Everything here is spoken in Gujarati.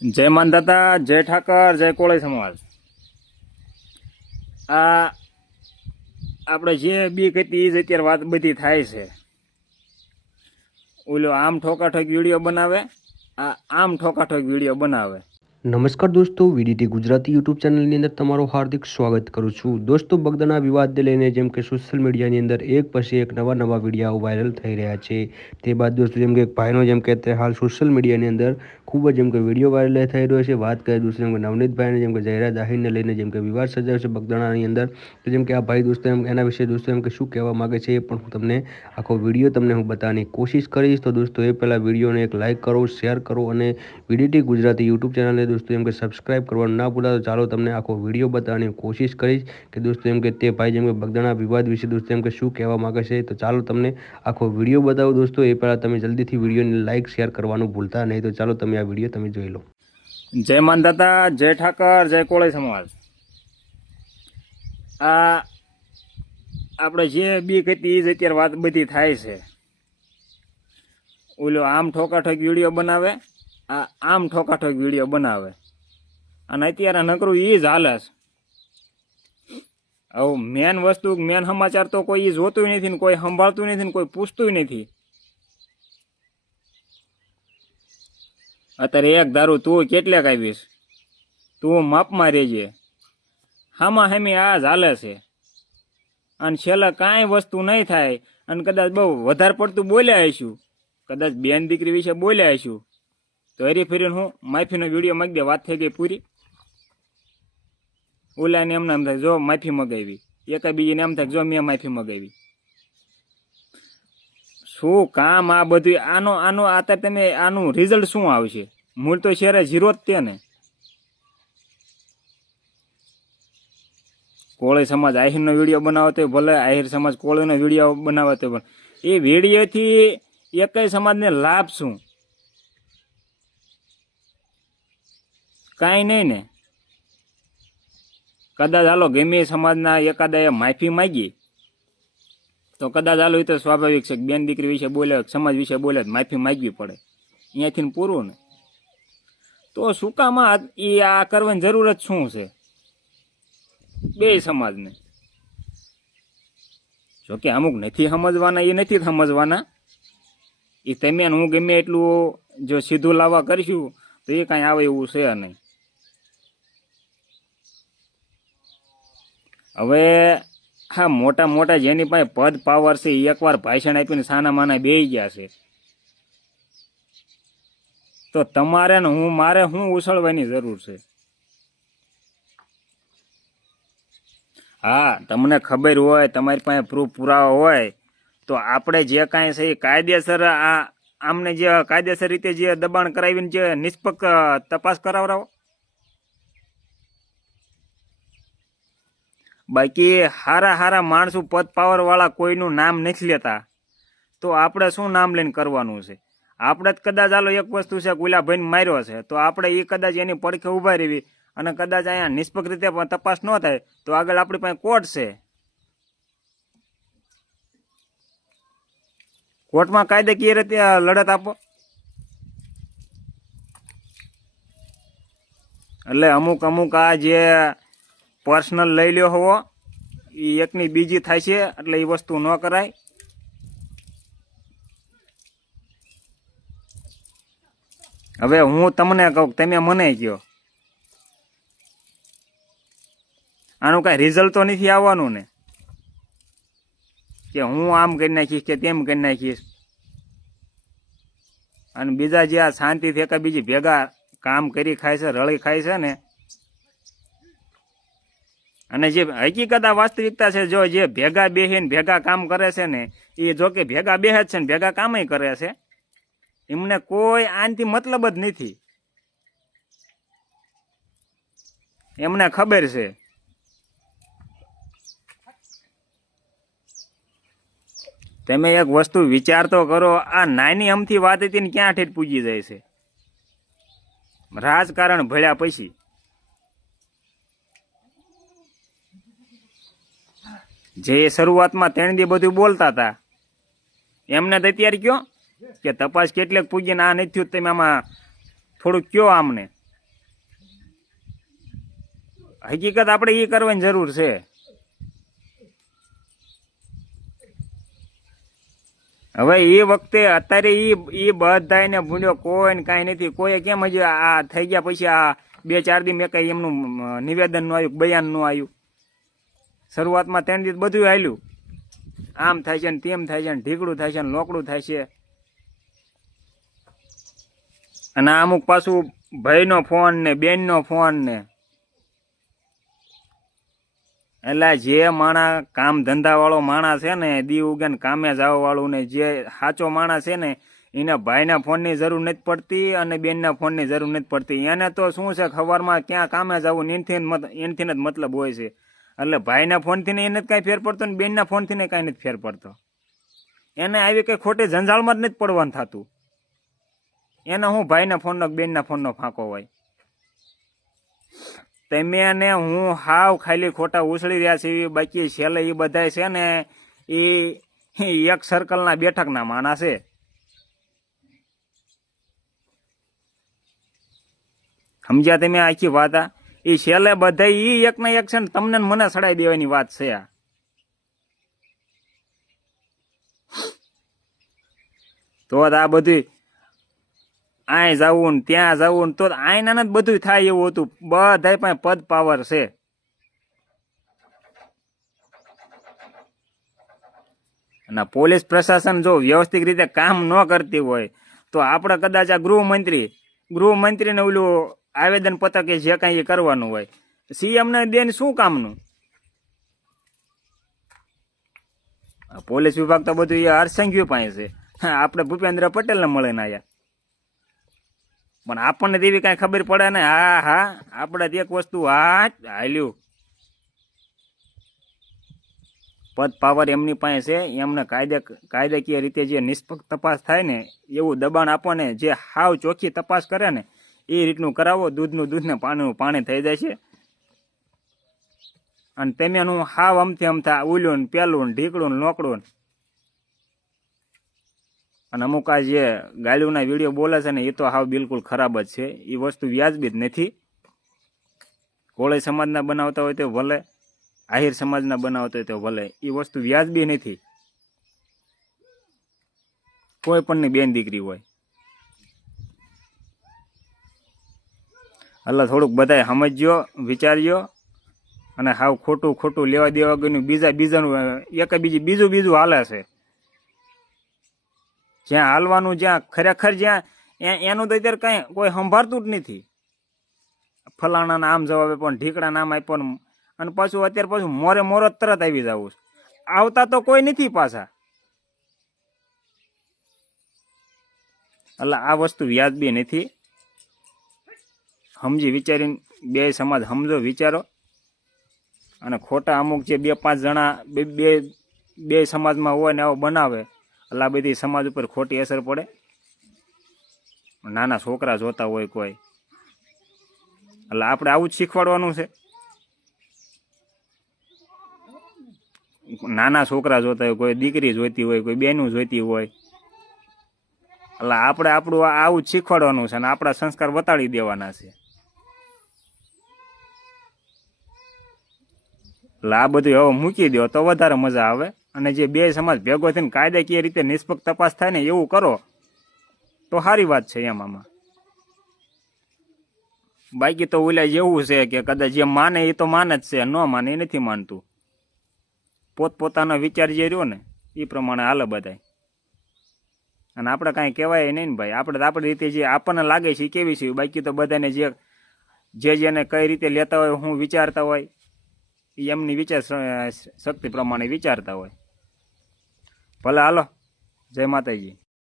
जय मानदाता, जय ठाकर, जय कोळी समाज। आ આપણે જે બી કહેતી જ અત્યારે વાત બધી થાય છે। ઓલો આમ ઠોકાઠોક વિડીયો બનાવે, આ આમ ઠોકાઠોક વિડીયો બનાવે। નમસ્કાર દોસ્તો, વીડીટી ગુજરાતી યુટ્યુબ ચેનલની અંદર તમારું હાર્દિક સ્વાગત કરું છું। દોસ્તો, બગદાણા વિવાદને લઈને જેમ કે સોશિયલ મીડિયાની અંદર એક પછી એક નવા વિડીયો વાયરલ થઈ રહ્યા છે। તે બાદ દોસ્તો જેમ કે એક ભાઈનો જેમ કે અત્યારે હાલ સોશિયલ મીડિયાની અંદર ખૂબ જ જેમ કે વિડીયો વાયરલ થઈ રહ્યો છે। વાત કરીએ દોસ્તો જેમ કે નવનીતભાઈને જેમ કે જયરા દાહીરને લઈને જેમ કે વિવાદ સર્જાયો છે બગદાણાની અંદર। તો જેમ કે આ ભાઈ દોસ્તો એના વિશે દોસ્તો એમ કે શું કહેવા માગે છે એ પણ હું તમને આખો વિડીયો તમને હું બતાવવાની કોશિશ કરીશ। તો દોસ્તો એ પહેલાં વિડીયોને એક લાઇક કરો, શેર કરો અને વીડીટી ગુજરાતી યુટ્યુબ ચેનલને દોસ્તો એમ કે સબસ્ક્રાઇબ કરવાનું ના ભૂલતા। તો ચાલો તમને આખો વિડીયો બતાવવાની કોશિશ કરીશ કે દોસ્તો એમ કે તે ભાઈ જેમ કે બગદાણા વિવાદ વિશે દોસ્તો એમ કે શું કહેવા માગે છે। તો ચાલો તમને આખો વિડીયો બતાવો દોસ્તો। એ પહેલાં તમે જલ્દીથી વિડીયોને લાઇક શેર કરવાનું ભૂલતા નહીં। તો ચાલો તમે આ વિડીયો તમે જોઈ લો। જય માનદાતા, જય ઠાકર, જય કોળી સમાજ। આ આપણે જે બી કહેતી જ અત્યારે વાત બધી થાય છે। ઓલો આમ ઠોકાઠોક વિડીયો બનાવે, આ આમ ઠોકાઠોક વિડીયો બનાવે અને અત્યારે નકરું એ જ હાલે છે। હવે મેન વસ્તુ મેન સમાચાર તો કોઈ જોતું નથી ને કોઈ સંભાળતું નથી ને કોઈ પૂછતું નથી। અત્યારે એક ધારું તું કેટલેક આવીશ, તું માપમાં રહેજે, હામાં હામી આ જ હાલે છે। અને છેલ્લે કાંઈ વસ્તુ નહીં થાય અને કદાચ બહુ વધારે પડતું બોલ્યા હશું, કદાચ બેન દીકરી વિશે બોલ્યા હશું, તો હરી ફરીને હું માફીનો વિડીયો માગી દે, વાત થઈ ગઈ પૂરી। ઓલાને એમને એમ થાય જો માફી મગાવી, એકાબીજીને એમ થાય જો મેં માફી મગાવી। શું કામ આ બધું? આનો અત્યારે તમે આનું રિઝલ્ટ શું આવશે? મૂળ તો શેરે 0 જ તે ને। કોળી સમાજ આહિરનો વિડીયો બનાવો તો ભલે, આહિર સમાજ કોળીનો વિડીયો બનાવે તો ભલે, એ વિડીયોથી એકય સમાજને લાભ શું? કાંઈ નહીં ને। કદાચ હાલો ગમે સમાજના એકાદાએ માફી માગી તો કદાચ હાલો એ તો સ્વાભાવિક છે, બેન દીકરી વિશે બોલે, સમાજ વિશે બોલે, માફી માગવી પડે, અહીંયાથી પૂરું ને। તો શું કામ એ આ કરવાની જરૂરત શું છે બે સમાજને? જોકે અમુક નથી સમજવાના, એ નથી સમજવાના, એ તમે હું ગમે એટલું જો સીધું લાવવા કરીશું તો એ કાંઈ આવે એવું છે નહીં। હવે હા, મોટા મોટા જેની પાસે પદ પાવર છે એ એકવાર ભાષણ આપીને સાના માના બેસી ગયા છે, તો તમારે ને મારે શું ઉછળવાની જરૂર છે? હા, તમને ખબર હોય, તમારી પાસે પ્રૂફ પુરાવા હોય તો આપણે જે કાંઈ છે એ કાયદેસર આમને જે કાયદેસર રીતે જે દબાણ કરાવીને જે નિષ્પક્ષ તપાસ કરાવરાવો। બાકી હારા માણસો પદ પાવર વાળા કોઈનું નામ નથી લેતા, તો આપણે શું નામ લઈને કરવાનું છે? આપણે જ કદાચ ચાલો એક વસ્તુ છે, ગુલાભાઈને માર્યો છે તો આપણે એ કદાચ એની પડખે ઊભા રહેવી અને કદાચ અહીંયા નિષ્પક્ષ રીતે તપાસ ન થાય તો આગળ આપણી પાસે કોર્ટ છે, કોર્ટમાં કાયદાકીય રીતે લડત આપો। એટલે અમુક આ જે પર્સનલ લઈ લ્યો હોવો એ એકની બીજી થાય છે, એટલે એ વસ્તુ ન કરાય। હવે હું તમને કહું, તમે મને કહો, આનું કાંઈ રિઝલ્ટ તો નથી આવવાનું ને કે હું આમ કરી નાખીશ કે તેમ કરી નાખીશ અને બીજા જે આ શાંતિથી એકાબીજી ભેગા કામ કરી ખાય છે, રળી ખાય છે ને, અને જે હકીકત આ વાસ્તવિકતા છે, જો જે ભેગા બેહીને ભેગા કામ કરે છે ને એ જો કે ભેગા બેહે જ છે ને ભેગા કામય કરે છે, એમને કોઈ આનથી મતલબ જ નથી। એમને ખબર છે તમે એક વસ્તુ વિચાર તો કરો, આ નાની અમથી વાત હતી ને ક્યાં ઠેઠ પૂજી જાય છે રાજકારણ ભળ્યા પછી। જે શરૂઆતમાં 3 દી બધું બોલતા હતા એમને તો અત્યારે કયો કે તપાસ કેટલેક પૂજીને આ નથી થયું, તમે આમાં થોડુંક કયો આમને। હકીકત આપણે એ કરવાની જરૂર છે. હવે એ વખતે અત્યારે એ બધાને ભૂલ્યો, કોઈ કાંઈ નથી. કોઈએ કેમ હજી આ થઈ ગયા પછી આ 2-4 દી મેં કઈ એમનું નિવેદન નું આવ્યું, બયાન નું આવ્યું. શરૂઆતમાં 3 દિવસ બધું હાલ્યું, આમ થાય છે ને તેમ થાય છે ને ઢીકડું થાય છે ને લોકડું થાય છે. અને અમુક પાછું ભાઈનો ફોન ને બેનનો ફોન ને, એટલે જે માણસ કામ ધંધા વાળો માણસ છે ને, દી ઉગે ને કામે જવા વાળું ને, જે સાચો માણસ છે ને, એને ભાઈના ફોનની જરૂર નથી પડતી અને બેનના ફોનની જરૂર નથી પડતી. એને તો શું છે, ખબરમાં ક્યાં કામે જવું એનથી જ મતલબ હોય છે. એટલે ભાઈના ફોનથી ને એને જ કાંઈ ફેર પડતો ને બેનના ફોનથી ને કાંઈ નથી ફેર પડતો. એને આવી કંઈ ખોટી જંજાળમાં જ નથી પડવાનું થતું. એને હું ભાઈના ફોનનો બેનના ફોનનો ફાંકો હોય. તમે અને હું હાવ ખાલી ખોટા ઉછળી રહ્યા છીએ. બાકી છેલ્લે એ બધા છે ને એ એક સર્કલના બેઠકના માણસ છે. સમજ્યા તમે આખી વાત? એ છેલ્લે બધા એ એક ને એક છે ને તમને મને સડાઈ દેવાની વાત છે આ. તો આ બધું આય જવું ને ત્યાં જવું ને, તો આયના જ બધું થાય એવું હતું. બધા પાસે પદ પાવર છે. અને પોલીસ પ્રશાસન જો વ્યવસ્થિત રીતે કામ ન કરતી હોય તો આપણે કદાચ આ ગૃહમંત્રીને ઓલું આવેદન પત્ર કે જે કાંઈ એ કરવાનું હોય, CM ને દેન શું કામનું? પોલીસ વિભાગ તો બધું એ હરસંઘ્યું પાસે છે. આપણે ભૂપેન્દ્ર પટેલને મળે ને આયા, પણ આપણને તેવી કાંઈ ખબર પડે ને. હા આપણે એક વસ્તુ હાલ્યું, પદ પાવર એમની પાસે છે. એમને કાયદાકીય રીતે જે નિષ્પક્ષ તપાસ થાય ને એવું દબાણ આપો ને, જે હાવ ચોખ્ખી તપાસ કરે ને એ રીતનું કરાવો. દૂધનું દૂધ ને પાણીનું પાણી થઈ જાય છે. અને તેમેનું હાવ અમથા ઉલ્યું ને પેલું ને ઢીકડું ને લોકડું. અને અમુક આ જે ગાળીઓના વિડીયો બોલે છે ને એ તો હાવ બિલકુલ ખરાબ જ છે. એ વસ્તુ વ્યાજબી જ નથી. કોળી સમાજના બનાવતા હોય તો ભલે, આહિર સમાજના બનાવતા હોય તો ભલે, એ વસ્તુ વ્યાજબી નથી. કોઈ પણની બેન દીકરી હોય. એટલે થોડુંક બધાય સમજજો, વિચારજો. અને હાવ ખોટું લેવા દેવા ગયું બીજાનું બીજું હાલે છે. જ્યાં હાલવાનું, જ્યાં ખરેખર જ્યાં એનું તો અત્યારે કાંઈ કોઈ સંભાળતું જ નથી. ફલાણાના આમ જવાબ પણ ઢીકડા નામ આપ્યો, અને પાછું અત્યારે પાછું મોરે તરત આવી જવું. આવતા તો કોઈ નથી પાછા. એટલે આ વસ્તુ વ્યાજબી નથી. સમજી વિચારીને બે સમાજ સમજો, વિચારો. અને ખોટા અમુક જે 2-5 જણા બે સમાજમાં હોય ને આવો બનાવે, એટલે આ બધી સમાજ ઉપર ખોટી અસર પડે. નાના છોકરા જોતા હોય કોઈ, એટલે આપણે આવું જ શીખવાડવાનું છે. નાના છોકરા જોતા હોય, કોઈ દીકરી જોઈતી હોય, કોઈ બેનું જોઈતી હોય, એટલે આપણે આપણું આવું જ શીખવાડવાનું છે. અને આપણા સંસ્કાર બતાડી દેવાના છે. એટલે આ બધું હવે મૂકી દો તો વધારે મજા આવે. અને જે બે સમાજ ભેગો થઈને કાયદાકીય રીતે નિષ્પક્ષ તપાસ થાય ને એવું કરો તો સારી વાત છે એમાં. બાકી તો ઓલા જેવું છે કે કદાચ જે માને એ તો માને જ છે, ન માને એ નથી માનતું. પોતપોતાનો વિચાર જે રહ્યો ને એ પ્રમાણે હાલે બધાય. અને આપણે કાંઈ કહેવાય નહીં ને ભાઈ. આપણે આપણી રીતે જે આપણને લાગે છે એ કેવી છે. બાકી તો બધાને જેને કઈ રીતે લેતા હોય, હું વિચારતા હોય, એ એમની વિચાર શક્તિ પ્રમાણે વિચારતા હોય. ભલે હાલો, જય માતાજી.